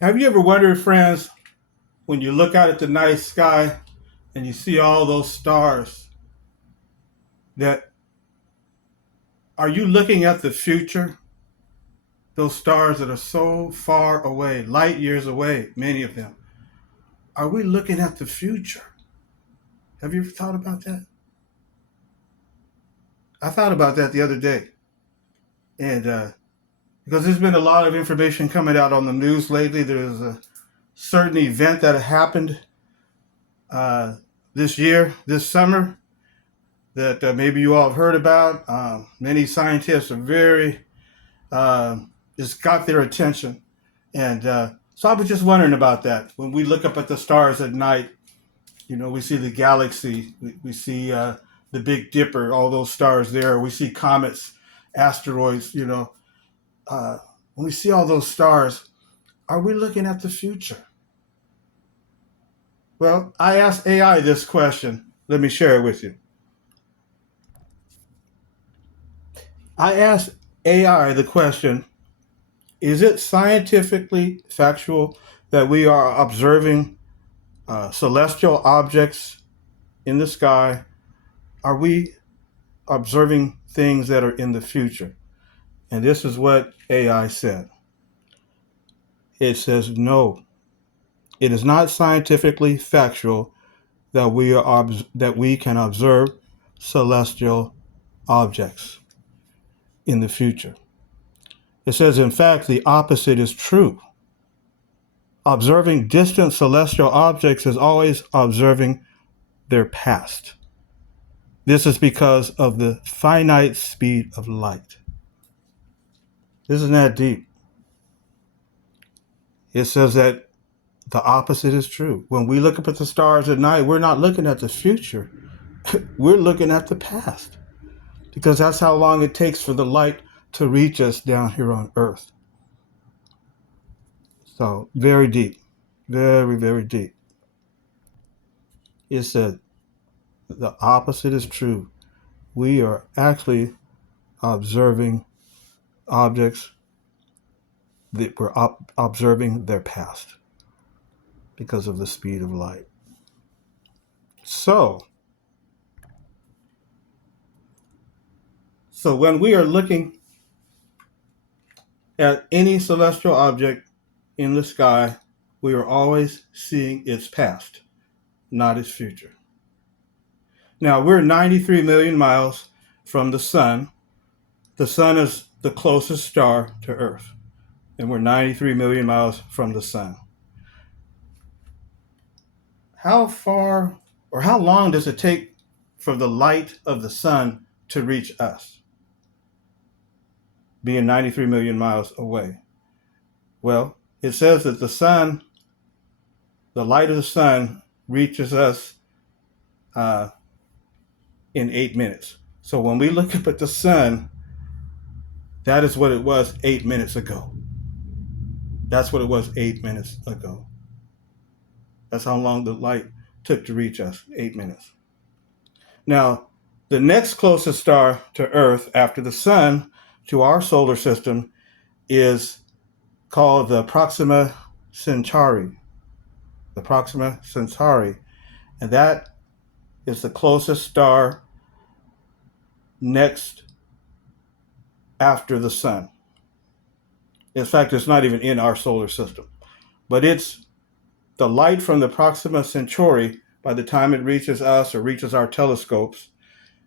Have you ever wondered, friends, when you look out at the night sky and you see all those stars, that are you looking at the future? Those stars that are so far away, light years away, many of them. Are we looking at the future? Have you ever thought about that? I thought about that the other day. And because there's been a lot of information coming out on the news lately, there's a certain event that happened uh, this year, this summer, that maybe you all have heard about. Many scientists are very, it's got their attention. And so I was just wondering about that. When we look up at the stars at night, we see the galaxy, we see the Big Dipper, all those stars there. We see comets, asteroids, uh, when we see all those stars, are we looking at the future? Well, I asked AI this question. Let me share it with you. I asked AI the question: is it scientifically factual that we are observing celestial objects in the sky? Are we observing things that are in the future? And this is what AI said. It says, no, it is not scientifically factual that we can observe celestial objects in the future. It says, in fact, the opposite is true. Observing distant celestial objects is always observing their past. This is because of the finite speed of light. Isn't that deep? It says that the opposite is true. When we look up at the stars at night, we're not looking at the future. We're looking at the past, because that's how long it takes for the light to reach us down here on Earth. So very deep, very, very deep. It said the opposite is true. We are actually observing objects that we're observing their past because of the speed of light. So when we are looking at any celestial object in the sky, we are always seeing its past, not its future. Now, we're 93 million miles from the sun. The sun is the closest star to Earth, and we're 93 million miles from the sun. How far or how long does it take for the light of the sun to reach us, being 93 million miles away? Well, it says that the light of the sun reaches us in 8 minutes. So when we look up at the sun, that is what it was 8 minutes ago. That's what it was 8 minutes ago. That's how long the light took to reach us, 8 minutes. Now, the next closest star to Earth after the sun to our solar system is called the Proxima Centauri. The Proxima Centauri. And that is the closest star next after the sun. In fact, it's not even in our solar system. But it's the light from the Proxima Centauri, by the time it reaches us or reaches our telescopes,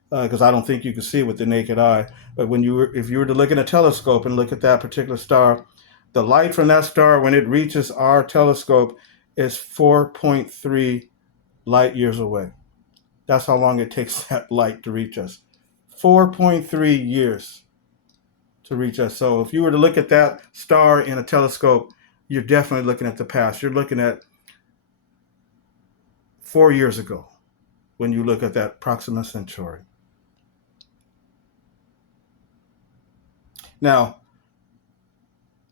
because I don't think you can see it with the naked eye, but if you were to look in a telescope and look at that particular star, the light from that star, when it reaches our telescope, is 4.3 light years away. That's how long it takes that light to reach us. 4.3 years to reach us. So if you were to look at that star in a telescope, you're definitely looking at the past. You're looking at 4 years ago when you look at that Proxima Centauri. Now,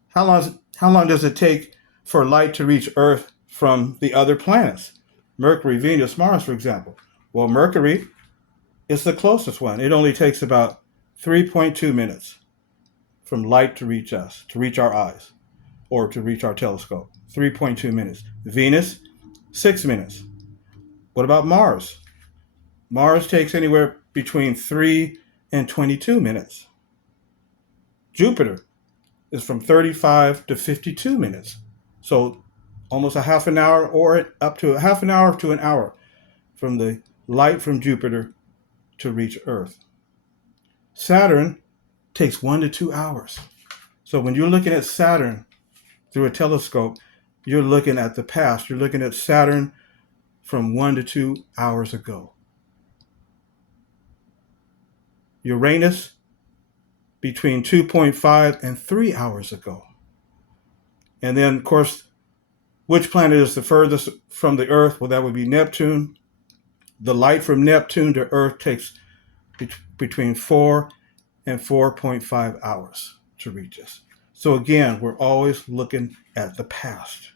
how long does it take for light to reach Earth from the other planets? Mercury, Venus, Mars, for example. Well, Mercury is the closest one. It only takes about 3.2 minutes from light to reach us, to reach our eyes. or to reach our telescope. 3.2 minutes. Venus, 6 minutes. What about Mars? Mars takes anywhere between 3 and 22 minutes. Jupiter is from 35 to 52 minutes. So almost a half an hour or up to a half an hour to an hour from the light from Jupiter to reach Earth. Saturn takes 1 to 2 hours. So when you're looking at Saturn through a telescope, you're looking at the past. You're looking at Saturn from 1 to 2 hours ago. Uranus, between 2.5 and 3 hours ago. And then, of course, which planet is the furthest from the Earth? Well, that would be Neptune. The light from Neptune to Earth takes between 4 and 4.5 hours to reach us. So again, we're always looking at the past,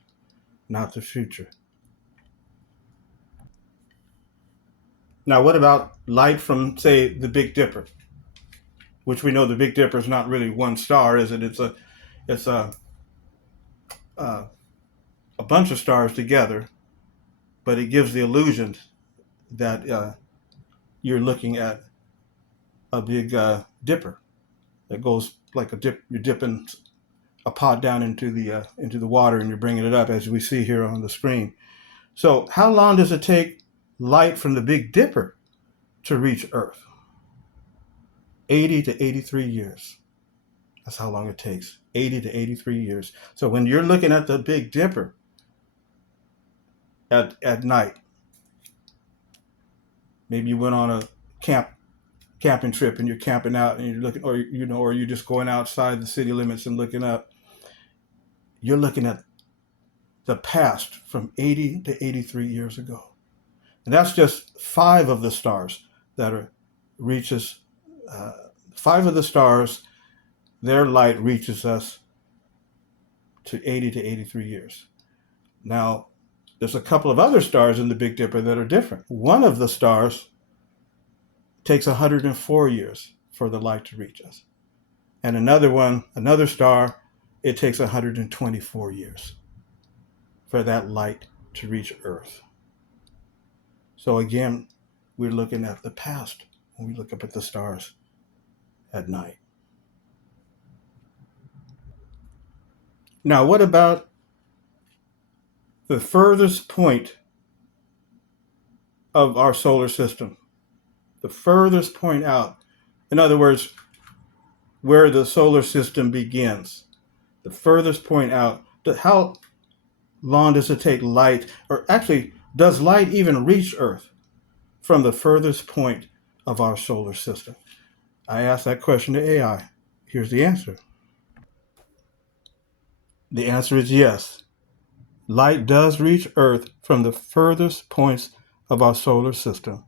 not the future. Now, what about light from, say, the Big Dipper? Which we know the Big Dipper is not really one star, is it? It's a bunch of stars together, but it gives the illusion that you're looking at a big dipper that goes like a dip. You're dipping a pot down into the water, and you're bringing it up, as we see here on the screen. So, how long does it take light from the Big Dipper to reach Earth? 80 to 83 years. That's how long it takes. 80 to 83 years. So when you're looking at the Big Dipper at night, maybe you went on a camping trip and you're camping out and you're looking, or you're just going outside the city limits and looking up. You're looking at the past from 80 to 83 years ago. And that's just 5 of the stars that reaches 5 of the stars, their light reaches us to 80 to 83 years. Now, there's a couple of other stars in the Big Dipper that are different. One of the stars takes 104 years for the light to reach us. And another star, it takes 124 years for that light to reach Earth. So again, we're looking at the past when we look up at the stars at night. Now, what about the furthest point of our solar system? The furthest point out. In other words, where the solar system begins. The furthest point out. How long does it take light, or actually, does light even reach Earth from the furthest point of our solar system? I asked that question to AI. Here's the answer. The answer is yes. Light does reach Earth from the furthest points of our solar system.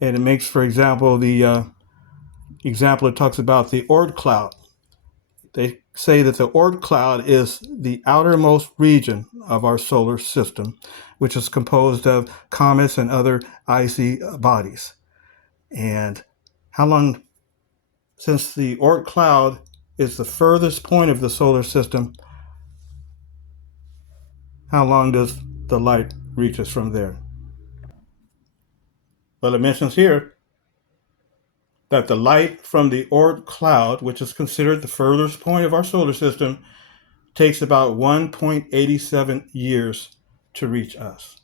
And it makes, for example, the example it talks about the Oort cloud. They say that the Oort cloud is the outermost region of our solar system, which is composed of comets and other icy bodies. And how long, since the Oort cloud is the furthest point of the solar system, how long does the light reach us from there? Well, it mentions here that the light from the Oort cloud, which is considered the furthest point of our solar system, takes about 1.87 years to reach us.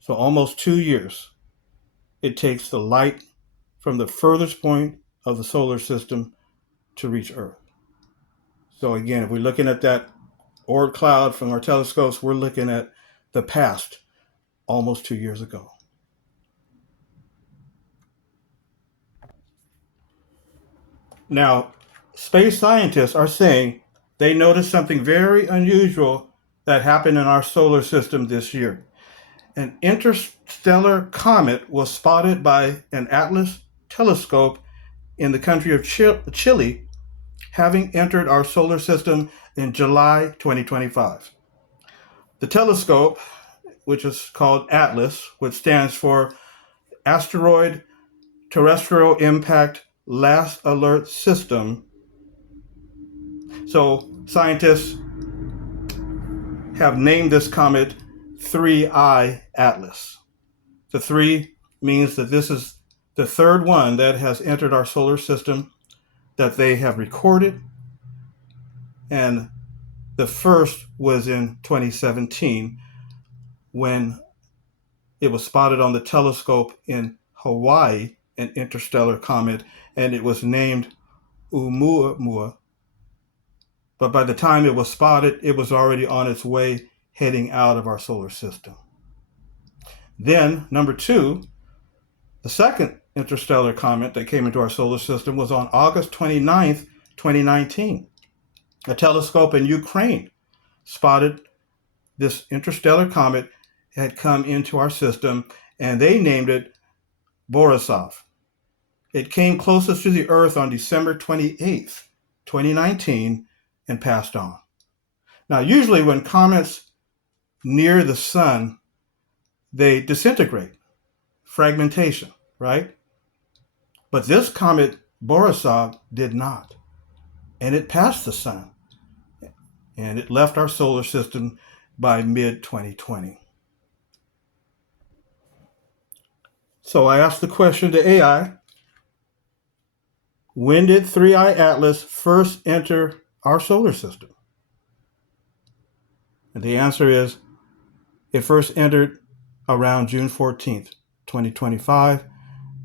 So almost 2 years it takes the light from the furthest point of the solar system to reach Earth. So again, if we're looking at that Oort cloud from our telescopes, we're looking at the past almost 2 years ago. Now, space scientists are saying they noticed something very unusual that happened in our solar system this year. An interstellar comet was spotted by an Atlas telescope in the country of Chile, having entered our solar system in July 2025. The telescope, which is called ATLAS, which stands for Asteroid Terrestrial Impact Last Alert System. So scientists have named this comet 3I Atlas. The 3 means that this is the third one that has entered our solar system that they have recorded, and the first was in 2017 when it was spotted on the telescope in Hawaii, an interstellar comet, and it was named Oumuamua. But by the time it was spotted, it was already on its way heading out of our solar system. Then, number 2, the second interstellar comet that came into our solar system was on August 29th, 2019. A telescope in Ukraine spotted this interstellar comet had come into our system, and they named it Borisov. It came closest to the Earth on December 28th, 2019, and passed on. Now, usually when comets near the sun, they disintegrate, fragmentation, right? But this comet, Borisov, did not. And it passed the sun. And it left our solar system by mid-2020. So I asked the question to AI, when did 3I Atlas first enter our solar system? And the answer is, it first entered around June 14th, 2025,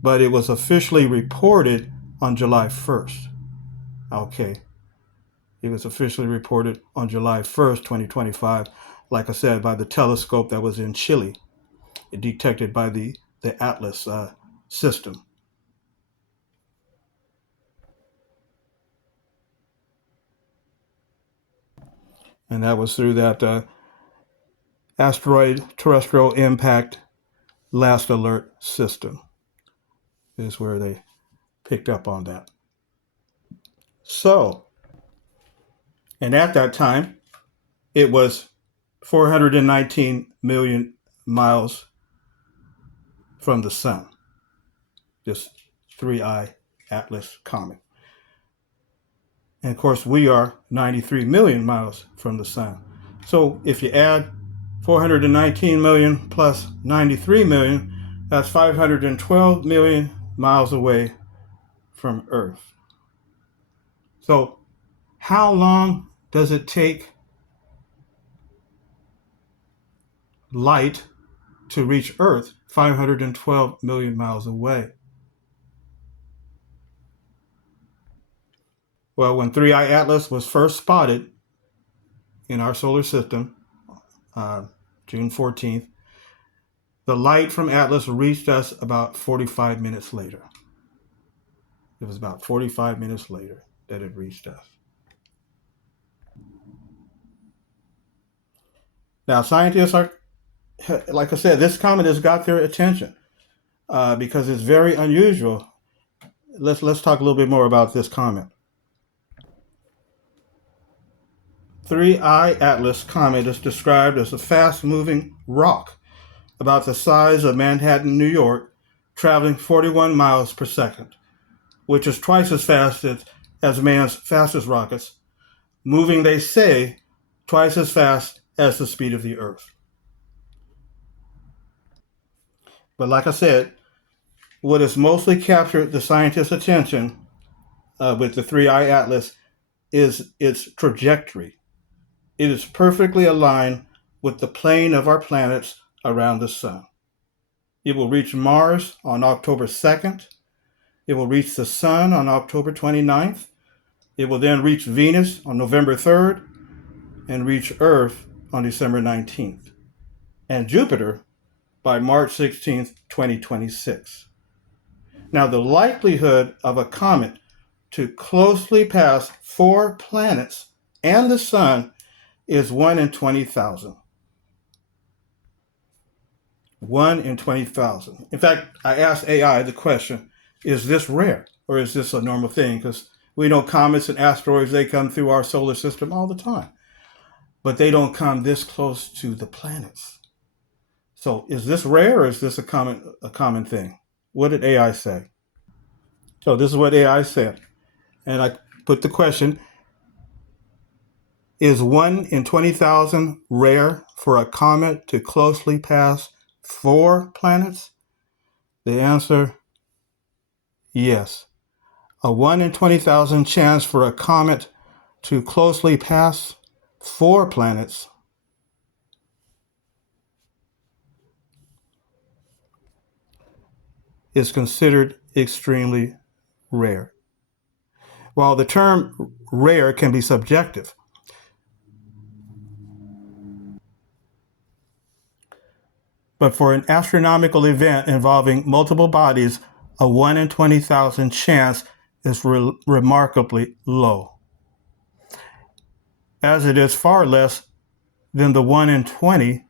but it was officially reported on July 1st. Okay. It was officially reported on July 1st, 2025, like I said, by the telescope that was in Chile, detected by the Atlas system. And that was through that asteroid terrestrial impact last alert system, is where they picked up on that. So, and at that time, it was 419 million miles from the sun, this 3I Atlas comet. And of course, we are 93 million miles from the sun. So if you add 419 million plus 93 million, that's 512 million miles away from Earth. So how long does it take light to reach Earth 512 million miles away? Well, when 3I Atlas was first spotted in our solar system, June 14th, the light from Atlas reached us about 45 minutes later. It was about 45 minutes later that it reached us. Now, scientists are, like I said, this comet has got their attention because it's very unusual. Let's talk a little bit more about this comet. 3I Atlas comet is described as a fast-moving rock about the size of Manhattan, New York, traveling 41 miles per second, which is twice as fast as man's fastest rockets, moving, they say, twice as fast as the speed of the Earth. But like I said, what has mostly captured the scientists' attention with the 3I Atlas is its trajectory. It is perfectly aligned with the plane of our planets around the sun. It will reach Mars on October 2nd. It will reach the sun on October 29th. It will then reach Venus on November 3rd and reach Earth on December 19th, and Jupiter by March 16th, 2026. Now, the likelihood of a comet to closely pass 4 planets and the sun is 1 in 20,000. 1 in 20,000. In fact, I asked AI the question, is this rare or is this a normal thing? Because we know comets and asteroids, they come through our solar system all the time, but they don't come this close to the planets. So is this rare or is this a common thing? What did AI say? So this is what AI said. And I put the question, Is 1 in 20,000 rare for a comet to closely pass 4 planets? The answer, yes. A 1 in 20,000 chance for a comet to closely pass 4 planets is considered extremely rare. While the term rare can be subjective, but for an astronomical event involving multiple bodies, a 1 in 20,000 chance is remarkably low, as it is far less than the 1 in 20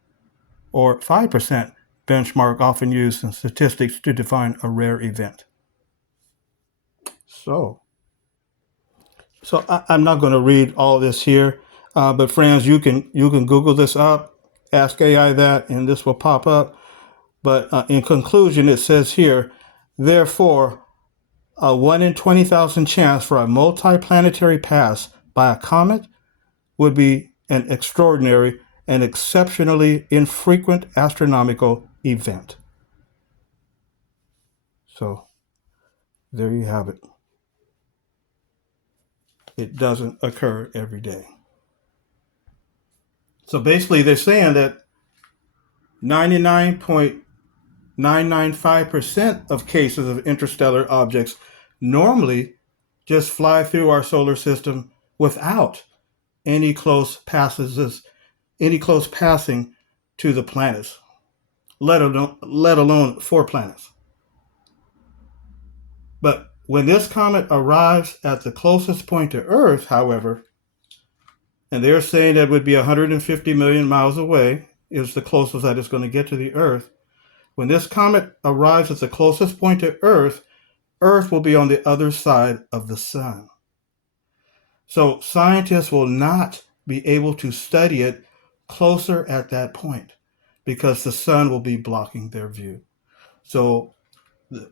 or 5% benchmark often used in statistics to define a rare event. So I'm not going to read all this here, but friends, you can Google this up, ask AI that, and this will pop up. But in conclusion, it says here, therefore, a 1 in 20,000 chance for a multiplanetary pass by a comet would be an extraordinary and exceptionally infrequent astronomical event. So there you have it. It doesn't occur every day. So basically, they're saying that 99.995% of cases of interstellar objects normally just fly through our solar system without any close passing to the planets, let alone 4 planets. But when this comet arrives at the closest point to Earth, however, and they're saying that would be 150 million miles away, is the closest that it's going to get to the Earth. When this comet arrives at the closest point to Earth, Earth will be on the other side of the sun. So scientists will not be able to study it closer at that point because the sun will be blocking their view. So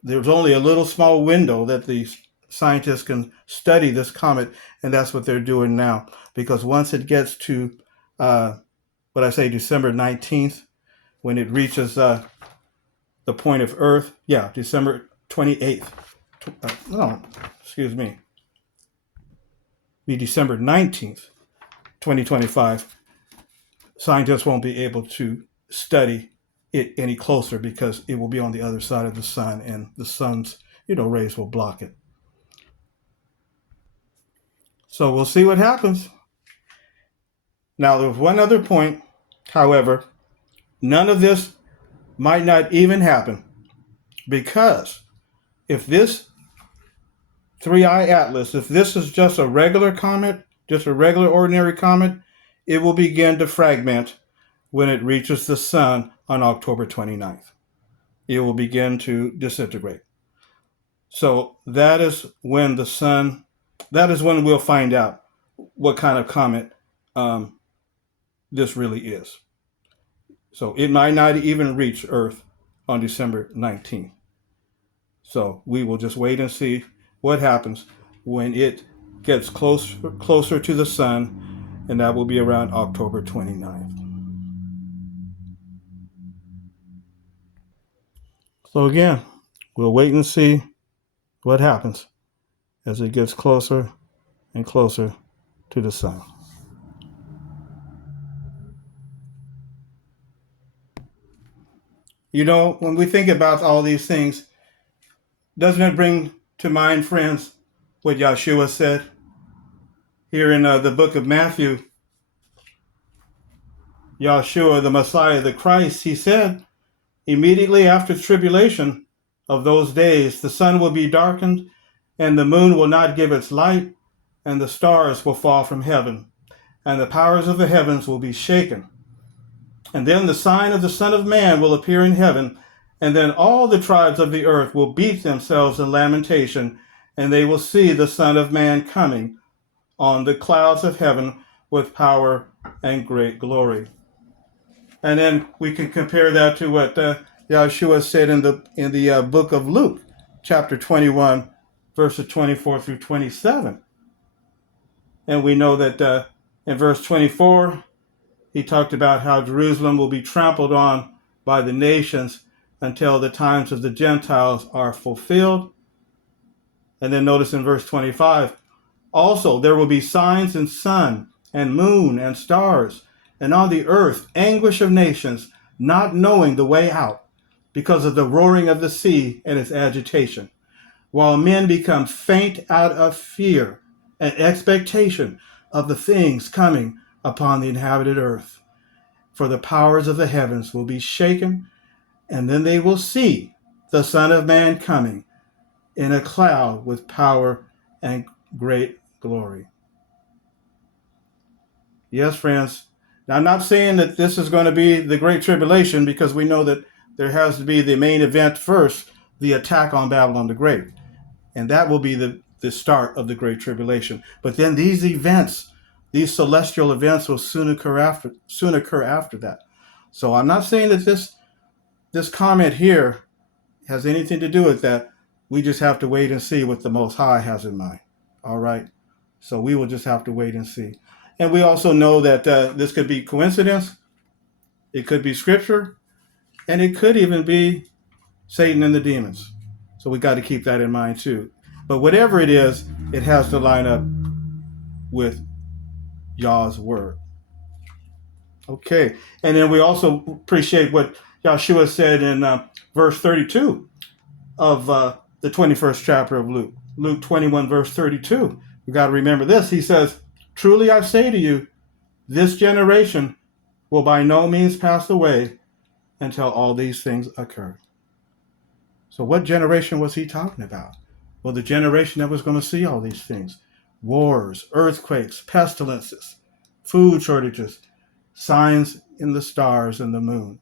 there's only a little small window that the scientists can study this comet, and that's what they're doing now. Because once it gets to, December 19th, when it reaches the point of Earth, December 28th. Be December 19th, 2025. Scientists won't be able to study it any closer because it will be on the other side of the sun, and the sun's rays will block it. So we'll see what happens. Now, there's one other point, however, none of this might not even happen, because if this 3I Atlas, if this is just a regular comet, just a regular ordinary comet, it will begin to fragment when it reaches the sun on October 29th. It will begin to disintegrate. So that is when we'll find out what kind of comet this really is. So it might not even reach Earth on December 19th. So we will just wait and see what happens when it gets closer to the sun, and that will be around October 29th. So again, we'll wait and see what happens as it gets closer and closer to the sun. When we think about all these things, doesn't it bring to mind, friends, what Yeshua said here in the book of Matthew? Yeshua, the Messiah, the Christ, he said, immediately after the tribulation of those days, the sun will be darkened, and the moon will not give its light, and the stars will fall from heaven, and the powers of the heavens will be shaken. And then the sign of the Son of Man will appear in heaven, and then all the tribes of the earth will beat themselves in lamentation, and they will see the Son of Man coming on the clouds of heaven with power and great glory. And then we can compare that to what Yeshua said in the book of Luke, chapter 21, verses 24 through 27. And we know that In verse 24, he talked about how Jerusalem will be trampled on by the nations until the times of the Gentiles are fulfilled. And then notice in verse 25, also there will be signs in sun and moon and stars, and on the earth anguish of nations, not knowing the way out because of the roaring of the sea and its agitation, while men become faint out of fear and expectation of the things coming upon the inhabited earth. For the powers of the heavens will be shaken, and then they will see the Son of Man coming in a cloud with power and great glory. Yes, friends. Now, I'm not saying that this is going to be the Great Tribulation, because we know that there has to be the main event first, the attack on Babylon the Great. And that will be the start of the Great Tribulation. But then these events, these celestial events, will soon occur after that. So I'm not saying that this comment here has anything to do with that. We just have to wait and see what the Most High has in mind. All right. So we will just have to wait and see. And we also know that this could be coincidence. It could be scripture. And it could even be Satan and the demons. So we got to keep that in mind too. But whatever it is, it has to line up with Yah's word. Okay. And then we also appreciate what Yahshua said in verse 32 of the 21st chapter of Luke. Luke 21, verse 32. We got to remember this. He says, truly I say to you, this generation will by no means pass away until all these things occur. So what generation was he talking about? Well, the generation that was going to see all these things. Wars, earthquakes, pestilences, food shortages, signs in the stars and the moon.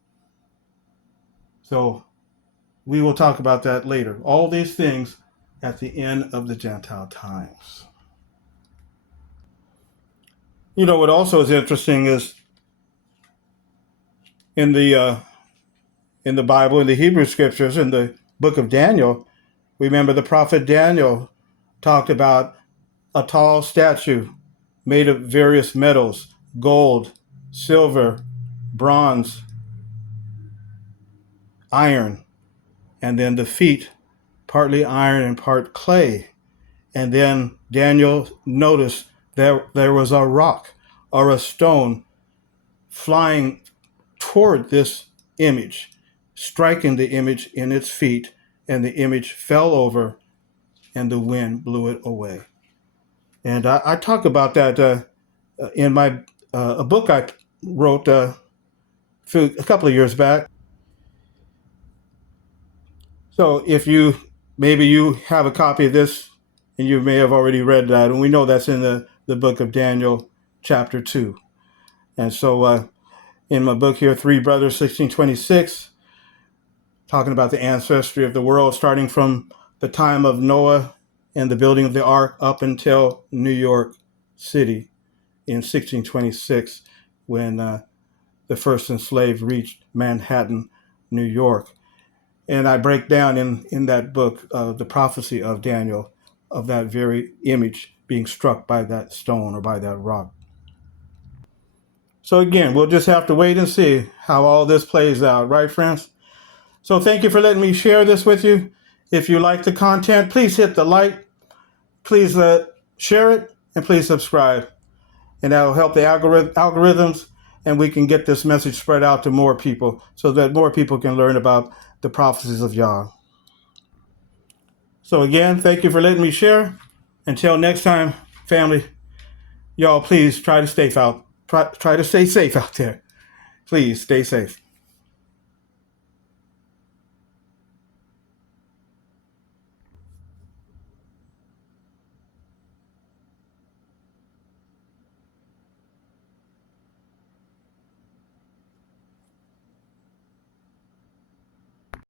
So we will talk about that later. All these things at the end of the Gentile times. You know what also is interesting is in the Bible, in the Hebrew scriptures, in the book of Daniel, remember the prophet Daniel talked about a tall statue made of various metals, gold, silver, bronze, iron, and then the feet, partly iron and part clay. And then Daniel noticed there was a rock or a stone flying toward this image, striking the image in its feet, and the image fell over and the wind blew it away. And I talk about that in my a book I wrote a couple of years back. So if maybe you have a copy of this, and you may have already read that, and we know that's in the book of Daniel, chapter 2. And so in my book here, Three Brothers, 1626, talking about the ancestry of the world, starting from the time of Noah and the building of the ark up until New York City in 1626, when the first enslaved reached Manhattan, New York. And I break down in that book the prophecy of Daniel, of that very image being struck by that stone or by that rock. So again, we'll just have to wait and see how all this plays out, right, friends? So thank you for letting me share this with you. If you like the content, please hit the like, please share it, and please subscribe. And that will help the algorithms, and we can get this message spread out to more people so that more people can learn about the prophecies of Yah. So again, thank you for letting me share. Until next time, family, y'all please try to stay safe out there. Please stay safe.